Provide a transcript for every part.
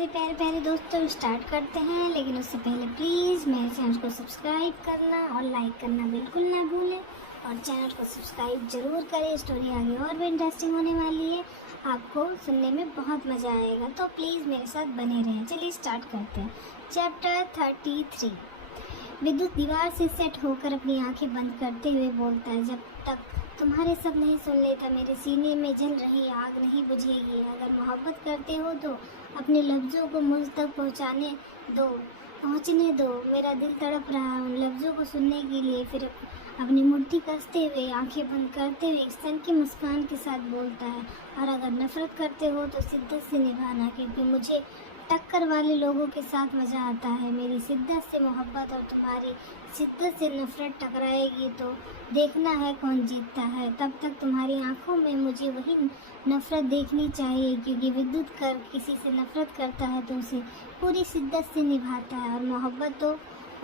मेरे प्यारे प्यारे दोस्तों, स्टार्ट करते हैं। लेकिन उससे पहले प्लीज़ मेरे चैनल को सब्सक्राइब करना और लाइक करना बिल्कुल ना भूलें। और चैनल को सब्सक्राइब जरूर करें। स्टोरी आगे और भी इंटरेस्टिंग होने वाली है, आपको सुनने में बहुत मज़ा आएगा, तो प्लीज़ मेरे साथ बने रहें। चलिए स्टार्ट करते हैं। चैप्टर 33। विद्युत दीवार से सेट होकर अपनी आंखें बंद करते हुए बोलता है, जब तक तुम्हारे सब नहीं सुन लेता मेरे सीने में जल रही आग नहीं बुझेगी। अगर मोहब्बत करते हो तो अपने लफ्ज़ों को मुझ तक पहुँचने दो। मेरा दिल तड़प रहा है उन लफ्ज़ों को सुनने के लिए। फिर अपनी मुट्ठी कसते हुए आंखें बंद करते हुए एक सन की मुस्कान के साथ बोलता है, और अगर नफरत करते हो तो शिद्दत से निभाना, क्योंकि मुझे टक्कर वाले लोगों के साथ मज़ा आता है। मेरी शिद्दत से मोहब्बत और तुम्हारी शिद्दत से नफरत टकराएगी तो देखना है कौन जीतता है। तब तक तुम्हारी आंखों में मुझे वही नफरत देखनी चाहिए, क्योंकि विद्युत कर किसी से नफरत करता है तो उसे पूरी शिद्दत से निभाता है, और मोहब्बत तो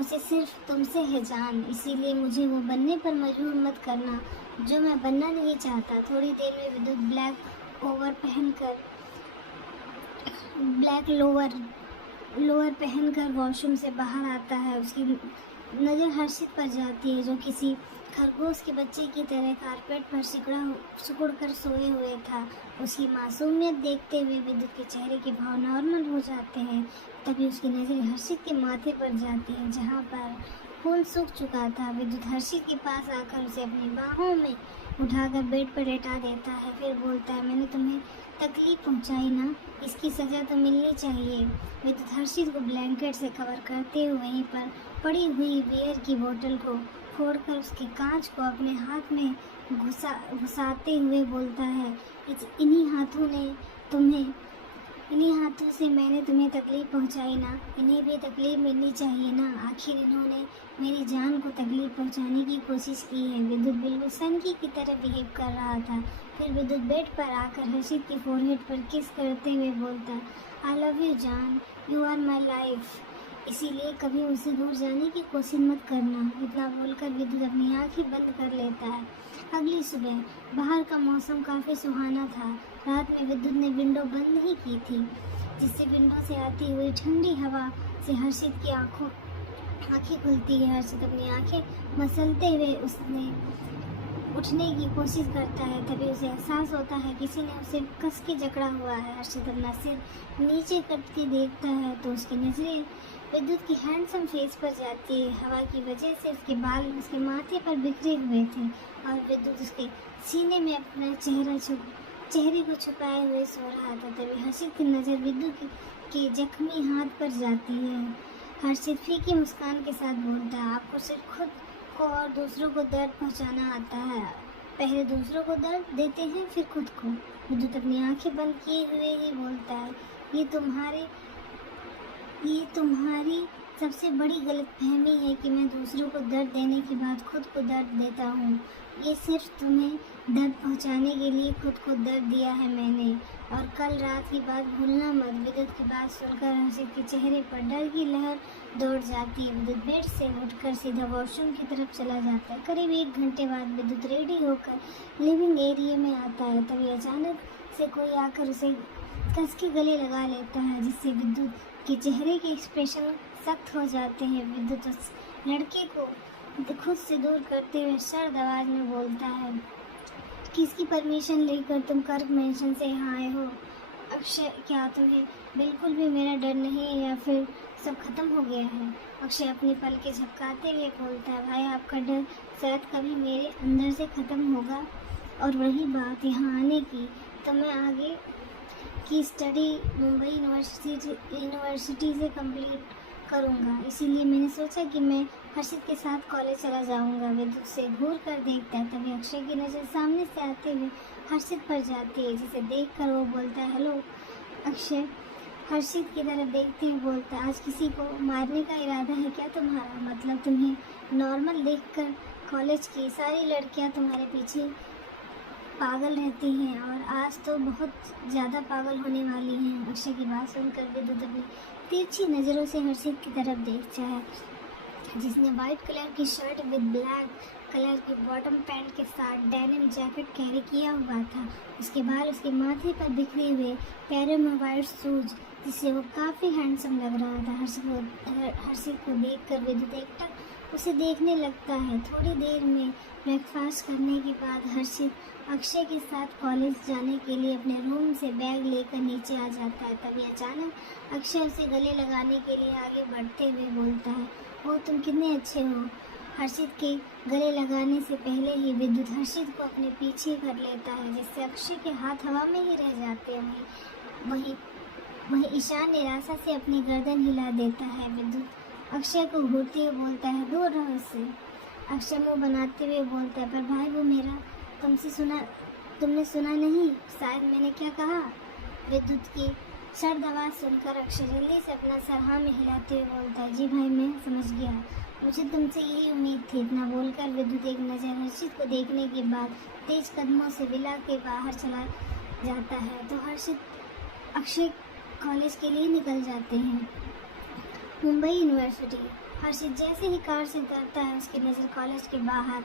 उसे सिर्फ तुमसे है जान। इसीलिए मुझे वो बनने पर मजबूर मत करना जो मैं बनना नहीं चाहता। थोड़ी देर में विद्युत ब्लैक लोअर पहनकर वॉशरूम से बाहर आता है। उसकी नज़र हर्षित पर जाती है, जो किसी खरगोश के बच्चे की तरह कारपेट पर सिकुड़ कर सोए हुए था। उसकी मासूमियत देखते हुए विद्युत के चेहरे के भाव नॉर्मल हो जाते हैं। तभी उसकी नज़र हर्षित के माथे पर जाती है, जहाँ पर खून सूख चुका था। विद्युत हर्षित के पास आकर उसे अपनी बाहों में उठाकर बेड पर लेटा देता है। फिर बोलता है, मैंने तुम्हें तकलीफ पहुंचाई ना, इसकी सज़ा तो मिलनी चाहिए। विद्युत हर्षित को ब्लैंकेट से कवर करते हुए वहीं पर पड़ी हुई बियर की बोतल को फोड़कर उसके कांच को अपने हाथ में घुसाते हुए बोलता है, इन्हीं हाथों से मैंने तुम्हें तकलीफ पहुंचाई ना, इन्हें भी तकलीफ मिलनी चाहिए ना। आखिर इन्होंने मेरी जान को तकलीफ पहुंचाने की कोशिश की है। विद्युत बिल्कुल सनकी की तरह बिहेव कर रहा था। फिर विद्युत बेड पर आकर हर्षित की फोरहेड पर किस करते हुए बोलता, आई लव यू जान, यू आर माई लाइफ, इसीलिए कभी उनसे दूर जाने की कोशिश मत करना। इतना बोलकर विद्युत अपनी आंखें बंद कर लेता है। अगली सुबह बाहर का मौसम काफ़ी सुहाना था। रात में विद्युत ने विंडो बंद नहीं की थी, जिससे विंडो से आती हुई ठंडी हवा से हर्षित की आंखें खुलती है। हर्षित अपनी आंखें मसलते हुए उसने उठने की कोशिश करता है। तभी उसे एहसास होता है किसी ने उसे कस के जकड़ा हुआ है। हर्षित अपना सिर नीचे करके देखता है तो उसकी नज़रें विद्युत की हैंडसम फेस पर जाती है। हवा की वजह से उसके बाल उसके माथे पर बिखरे हुए थे, और विद्युत उसके सीने में अपना चेहरे को छुपाए हुए सो रहा था। तभी हर्षित की नज़र विद्युत के जख्मी हाथ पर जाती है। हर्षित फीकी मुस्कान के साथ बोलता है, आपको सिर्फ खुद को और दूसरों को दर्द पहुंचाना आता है। पहले दूसरों को दर्द देते हैं, फिर खुद को। विद्युत अपनी आंखें बंद किए हुए ही बोलता है, ये तुम्हारी सबसे बड़ी गलतफहमी है कि मैं दूसरों को दर्द देने के बाद खुद को दर्द देता हूँ। ये सिर्फ तुम्हें दर्द पहुँचाने के लिए खुद को दर्द दिया है मैंने। और कल रात की बात भूलना मत। विद्युत की बात सुनकर हर्षित के चेहरे पर डर की लहर दौड़ जाती है। विद्युत बेड से उठकर सीधा वॉशरूम की तरफ चला जाता है। करीब 1 घंटे बाद विद्युत रेडी होकर लिविंग एरिया में आता है। तभी अचानक से कोई आकर उसे कस के गले लगा लेता है, जिससे विद्युत के चेहरे के एक्सप्रेशन सख्त हो जाते हैं। विद्युत उस लड़के को खुद से दूर करते हुए सर्द आवाज में बोलता है, किसकी परमिशन लेकर तुम कर्क मेंशन से यहाँ आए हो? अक्षय, क्या तुम्हें बिल्कुल भी मेरा डर नहीं है, या फिर सब खत्म हो गया है? अक्षय अपनी पलकें झपकाते हुए बोलता है, भाई आपका डर शायद कभी मेरे अंदर से ख़त्म होगा। और वही बात यहाँ आने की, तो मैं आगे की स्टडी मुंबई यूनिवर्सिटी से कंप्लीट करूँगा, इसीलिए मैंने सोचा कि मैं हर्षित के साथ कॉलेज चला जाऊँगा। विद्युत से घूर कर देखता है। तभी अक्षय की नज़र सामने से आते हुए हर्षित पर जाती है, जिसे देखकर वो बोलता है, हेलो। अक्षय हर्षित की तरफ देखते हुए बोलता है, आज किसी को मारने का इरादा है क्या तुम्हारा? मतलब तुम्हें नॉर्मल देखकर कॉलेज की सारी लड़कियाँ तुम्हारे पीछे पागल रहती हैं, और आज तो बहुत ज़्यादा पागल होने वाली हैं। अक्षय की बात सुनकर विद्युत अपनी तिरछी नज़रों से हर्षित की तरफ देखता है, जिसने वाइट कलर की शर्ट विद ब्लैक कलर की बॉटम पैंट के साथ डेनिम जैकेट कैरी किया हुआ था। उसके बाल उसके माथे पर बिखरे हुए, पैरों में वाइट शूज, जिससे वो काफ़ी हैंडसम लग रहा था। हर्षित को देखकर विद्युत एकटक उसे देखने लगता है। थोड़ी देर में ब्रेकफास्ट करने के बाद हर्षित अक्षय के साथ कॉलेज जाने के लिए अपने रूम से बैग लेकर नीचे आ जाता है। तभी अचानक अक्षय उसे गले लगाने के लिए आगे बढ़ते हुए बोलता है, ओ तुम कितने अच्छे हो। हर्षित के गले लगाने से पहले ही विद्युत हर्षित को अपने पीछे कर लेता है, जिससे अक्षय के हाथ हवा में ही रह जाते हैं। वही ईशान निराशा से अपनी गर्दन हिला देता है। विद्युत अक्षय को घूरते हुए बोलता है, दूर रहो इससे। अक्षय मुंह बनाते हुए बोलता है, पर भाई वो मेरा तुमने सुना नहीं, शायद मैंने क्या कहा। विद्युत की सर्द आवाज़ सुनकर अक्षय जल्दी से अपना सर हाँ में हिलाते हुए बोलता है, जी भाई मैं समझ गया, मुझे तुमसे यही उम्मीद थी। इतना बोलकर विद्युत एक नज़र हर्षित को देखने के बाद तेज कदमों से विला के बाहर चला जाता है। तो हर्षित अक्षय कॉलेज के लिए निकल जाते हैं। मुंबई यूनिवर्सिटी। हर्षित जैसे ही कार से उतरता है उसकी नज़र कॉलेज के बाहर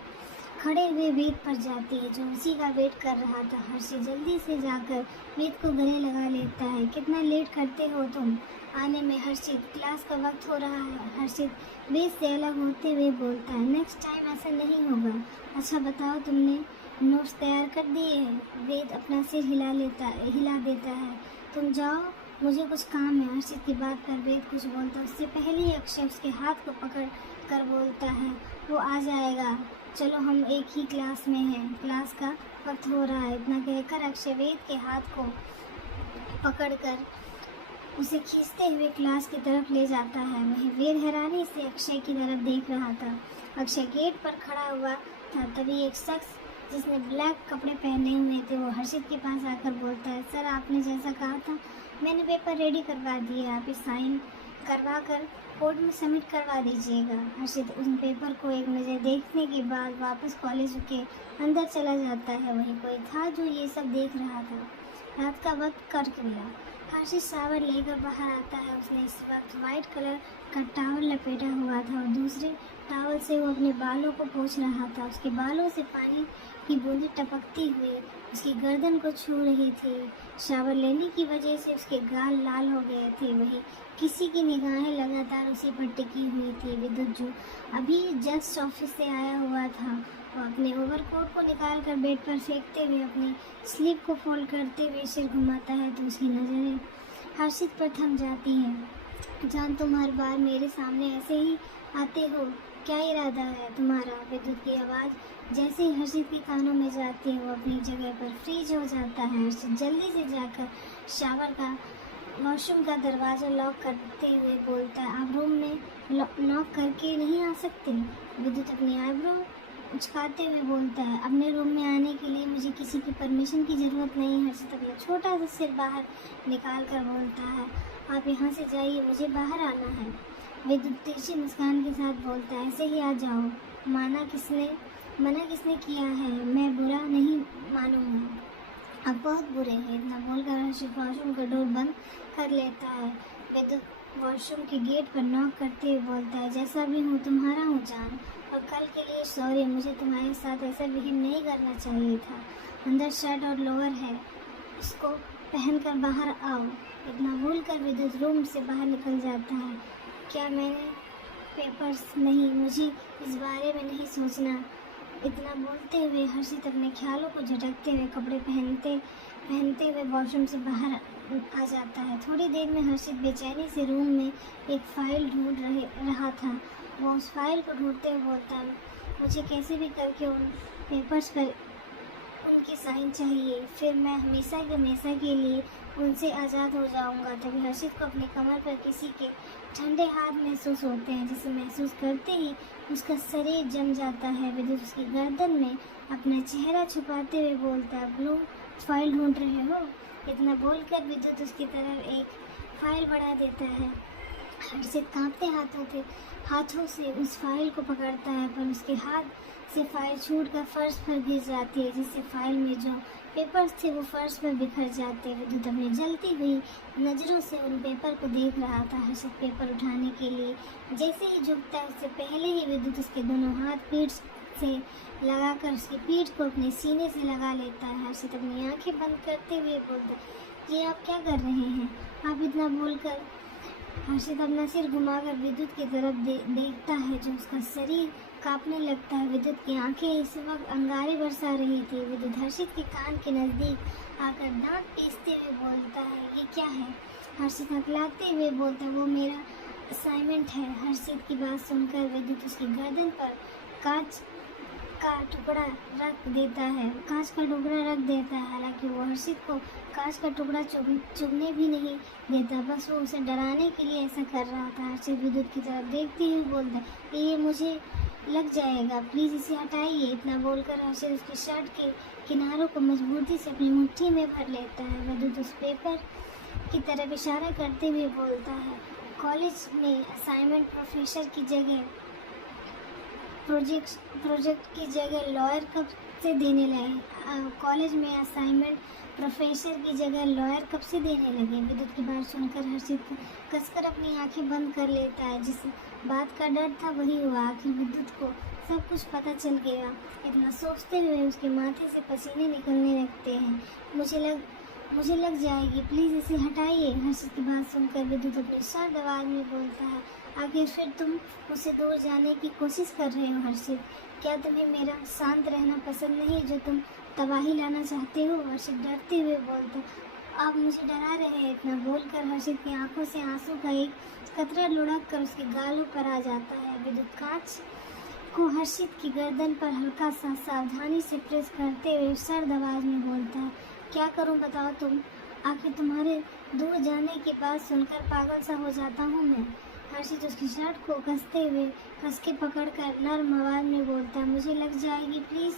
खड़े हुए वेद पर जाती है, जो उसी का वेट कर रहा था। हर्षित जल्दी से जाकर वेद को गले लगा लेता है। कितना लेट करते हो तुम आने में हर्षित, क्लास का वक्त हो रहा है। हर्षित वेद से अलग होते हुए बोलता है, नेक्स्ट टाइम ऐसा नहीं होगा। अच्छा बताओ तुमने नोट्स तैयार कर दिए हैं। वेद अपना सिर हिला देता है, तुम जाओ मुझे कुछ काम है। हर्षित की बात पर वेद कुछ बोलता है, उससे पहले ही अक्षय उसके हाथ को पकड़ कर बोलता है, वो आ जाएगा, चलो हम एक ही क्लास में हैं, क्लास का वक्त हो रहा है। इतना कहकर अक्षय वेद के हाथ को पकड़कर उसे खींचते हुए क्लास की तरफ ले जाता है। वहीं वेद हैरानी से अक्षय की तरफ देख रहा था। अक्षय गेट पर खड़ा हुआ था। तभी एक शख्स जिसने ब्लैक कपड़े पहने हुए थे वो हर्षित के पास आकर बोलता है, सर आपने जैसा कहा था मैंने पेपर रेडी करवा दिए, आप इस साइन करवा कर कोर्ट में सबमिट करवा दीजिएगा। हर्षित उस पेपर को एक नज़र देखने के बाद वापस कॉलेज के अंदर चला जाता है। वहीं कोई था जो ये सब देख रहा था। रात का वक्त कर गया। हर्षित शावर लेकर बाहर आता है। उसने इस वक्त वाइट कलर का टावल लपेटा हुआ था और दूसरे टावल से वो अपने बालों को पोंछ रहा था। उसके बालों से पानी की बूंदें टपकती हुई उसकी गर्दन को छू रही थी। शावर लेने की वजह से उसके गाल लाल हो गए थे। वहीं किसी की निगाहें लगातार उसी पर टिकी हुई थी। विद्युत जो अभी जस्ट ऑफिस से आया हुआ था वो अपने ओवरकोट को निकाल कर बेड पर फेंकते हुए अपनी स्लीव को फोल्ड करते हुए सिर घुमाता है तो उसकी नज़रें हर्षित पर थम जाती हैं। जान तुम हर बार मेरे सामने ऐसे ही आते हो, क्या इरादा है तुम्हारा। विद्युत की आवाज़ जैसे ही हर्षित के कानों में जाती है वो अपनी जगह पर फ्रीज हो जाता है। हर्षित जल्दी से जाकर शावर का वॉशरूम का दरवाज़ा लॉक करते हुए बोलता है, आप रूम में नॉक करके नहीं आ सकते। विद्युत अपनी आईब्रो उचकाते हुए बोलता है, अपने रूम में आने के लिए मुझे किसी की परमिशन की ज़रूरत नहीं। हर्षित अपना छोटा सा सिर बाहर निकाल कर बोलता है, आप यहाँ से जाइए, मुझे बाहर आना है। विद्युत तिरछी मुस्कान के साथ बोलता है, ऐसे ही आ जाओ, मना किसने किया है, मैं बुरा नहीं मानूंगा, आप बहुत बुरे हैं। इतना बोलकर हर्षित वॉशरूम का डोर बंद कर लेता है। विद्युत वॉशरूम के गेट पर नॉक करते हुए बोलता है, जैसा भी हूँ तुम्हारा हूँ जान, और कल के लिए सॉरी, मुझे तुम्हारे साथ ऐसा बिहेव नहीं करना चाहिए था। अंदर शर्ट और लोअर है, उसको पहनकर बाहर आओ। इतना बोलकर विद्युत रूम से बाहर निकल जाता है। क्या मैंने पेपर्स नहीं, मुझे इस बारे में नहीं सोचना। इतना बोलते हुए हर्षित अपने ख्यालों को झटकते हुए कपड़े पहनते हुए वॉशरूम से बाहर आ जाता है। थोड़ी देर में हर्षित बेचैनी से रूम में एक फ़ाइल ढूंढ रहा था। वो उस फाइल को ढूंढते हुए बोलता है, मुझे कैसे भी करके उन पेपर्स पर उनकी साइन चाहिए, फिर मैं हमेशा के लिए उनसे आज़ाद हो जाऊंगा। तभी हर्षित को अपनी कमर पर किसी के ठंडे हाथ महसूस होते हैं, जिसे महसूस करते ही उसका शरीर जम जाता है। विद्युत उसकी गर्दन में अपना चेहरा छुपाते हुए बोलता है, ब्लू फाइल ढूंढ रहे हो। इतना बोलकर विद्युत उसकी तरफ एक फाइल बढ़ा देता है। हर्षित कांपते हाथों से उस फाइल को पकड़ता है, पर उसके हाथ से फाइल छूटकर फर्श पर गिर जाती है, जिससे फाइल में जो पेपर्स थे वो फर्श पर बिखर जाते हैं। विद्युत अपनी जलती हुई नज़रों से उन पेपर को देख रहा था। हर्षित पेपर उठाने के लिए जैसे ही झुकता है उससे पहले ही विद्युत उसके दोनों हाथ पीठ से लगाकर उसकी पीठ को अपने सीने से लगा लेता है। हर्षित अपनी आंखें बंद करते हुए बोलता है, ये आप क्या कर रहे हैं? आप इतना बोलकर हर्षित अपना सिर घुमाकर विद्युत की तरफ देखता है, जो उसका शरीर कांपने लगता है। विद्युत की आंखें इस वक्त अंगारे बरसा रही थी। विद्युत हर्षित के कान के नज़दीक आकर दांत पीसते हुए बोलता है, ये क्या है? हर्षित हकलाते हुए बोलता है, वो मेरा असाइनमेंट है। हर्षित की बात सुनकर विद्युत उसकी गर्दन पर कांच का टुकड़ा रख देता है। हालांकि वो हर्षित को कांच का टुकड़ा चुभने भी नहीं देता, बस वो उसे डराने के लिए ऐसा कर रहा था। हर्षित विद्युत की तरफ देखते हुए बोलता है, ये मुझे लग जाएगा, प्लीज़ इसे हटाइए। इतना बोलकर हर्षित उसकी शर्ट के किनारों को मजबूती से अपनी मुट्ठी में भर लेता है। विद्युत उस पेपर की तरफ इशारा करते हुए बोलता है, कॉलेज में असाइनमेंट प्रोफेसर की जगह प्रोजेक्ट की जगह लॉयर कब से देने लगे? कॉलेज में असाइनमेंट प्रोफेसर की जगह लॉयर कब से देने लगे? विद्युत की बात सुनकर हर्षित कसकर अपनी आंखें बंद कर लेता है। जिस बात का डर था वही हुआ। आखिर विद्युत को सब कुछ पता चल गया। इतना सोचते हुए उसके माथे से पसीने निकलने लगते हैं। मुझे लग जाएगी, प्लीज़ इसे हटाइए। हर्षित की बात सुनकर विद्युत अपनी सर्द आवाज़ में बोलता है, आखिर फिर तुम मुझसे दूर जाने की कोशिश कर रहे हो हर्षित? क्या तुम्हें मेरा शांत रहना पसंद नहीं, जो तुम तबाही लाना चाहते हो? हर्षित डरते हुए बोलता, आप मुझे डरा रहे हैं। इतना बोलकर हर्षित की आंखों से आंसू का एक कतरा लुढ़क कर उसके गालों पर आ जाता है। विद्युत कांच को हर्षित की गर्दन पर हल्का सा सावधानी से प्रेस करते हुए सर्द आवाज़ में बोलता है, क्या करूं बताओ तुम? आखिर तुम्हारे दूर जाने की बात सुनकर पागल सा हो जाता हूँ मैं। हर्षित उसकी शर्ट को कस के पकड़कर नर्म आवाज़ में बोलता है, मुझे लग जाएगी, प्लीज़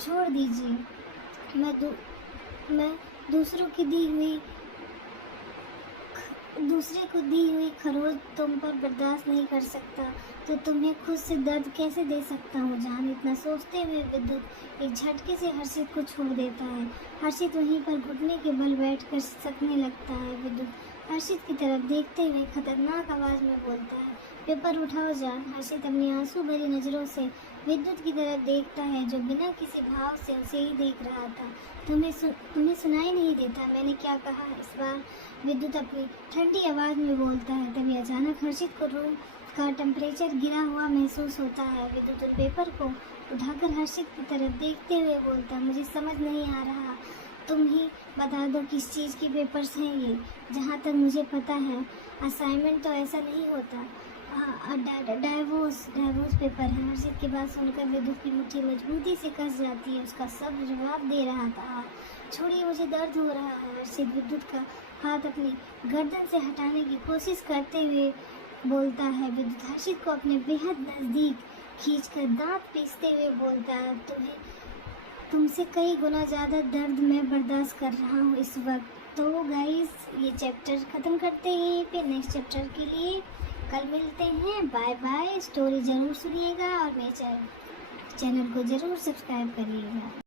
छोड़ दीजिए। मैं दूसरे को दी हुई खरोच तुम पर बर्दाश्त नहीं कर सकता, तो तुम्हें खुद से दर्द कैसे दे सकता हूँ जान? इतना सोचते हुए विद्युत एक झटके से हर्षित को छोड़ देता है। हर्षित वहीं पर घुटने के बल बैठकर सकने लगता है। विद्युत हर्षित की तरफ देखते हुए खतरनाक आवाज़ में बोलता है, पेपर उठाओ जान। हर्षित अपनी आंसू भरी नज़रों से विद्युत की तरफ देखता है, जो बिना किसी भाव से उसे ही देख रहा था। तुम्हें सुनाई नहीं देता मैंने क्या कहा? इस बार विद्युत अपनी ठंडी आवाज़ में बोलता है। तभी अचानक हर्षित को रूम का टेम्परेचर गिरा हुआ महसूस होता है। विद्युत उस पेपर को उठाकर हर्षित की तरफ देखते हुए बोलता है, मुझे समझ नहीं आ रहा, तुम ही बता दो किस चीज़ के पेपर्स हैं ये? जहाँ तक मुझे पता है असाइनमेंट तो ऐसा नहीं होता। डाइवोर्स पेपर है। हर्षित की बात सुनकर विद्युत की मुट्ठी मजबूती से कस जाती है। उसका सब जवाब दे रहा था, छोड़िए मुझे दर्द हो रहा है। हर्षित विद्युत का हाथ अपनी गर्दन से हटाने की कोशिश करते हुए बोलता है। विद्युत हर्षित को अपने बेहद नज़दीक खींचकर दांत पीसते हुए बोलता है, तुमसे कई गुना ज़्यादा दर्द मैं बर्दाश्त कर रहा हूँ इस वक्त। तो गाइस ये चैप्टर ख़त्म करते हैं यहीं पे। नेक्स्ट चैप्टर के लिए कल मिलते हैं। Bye bye. स्टोरी ज़रूर सुनिएगा और मेरे चैनल को ज़रूर सब्सक्राइब करिएगा।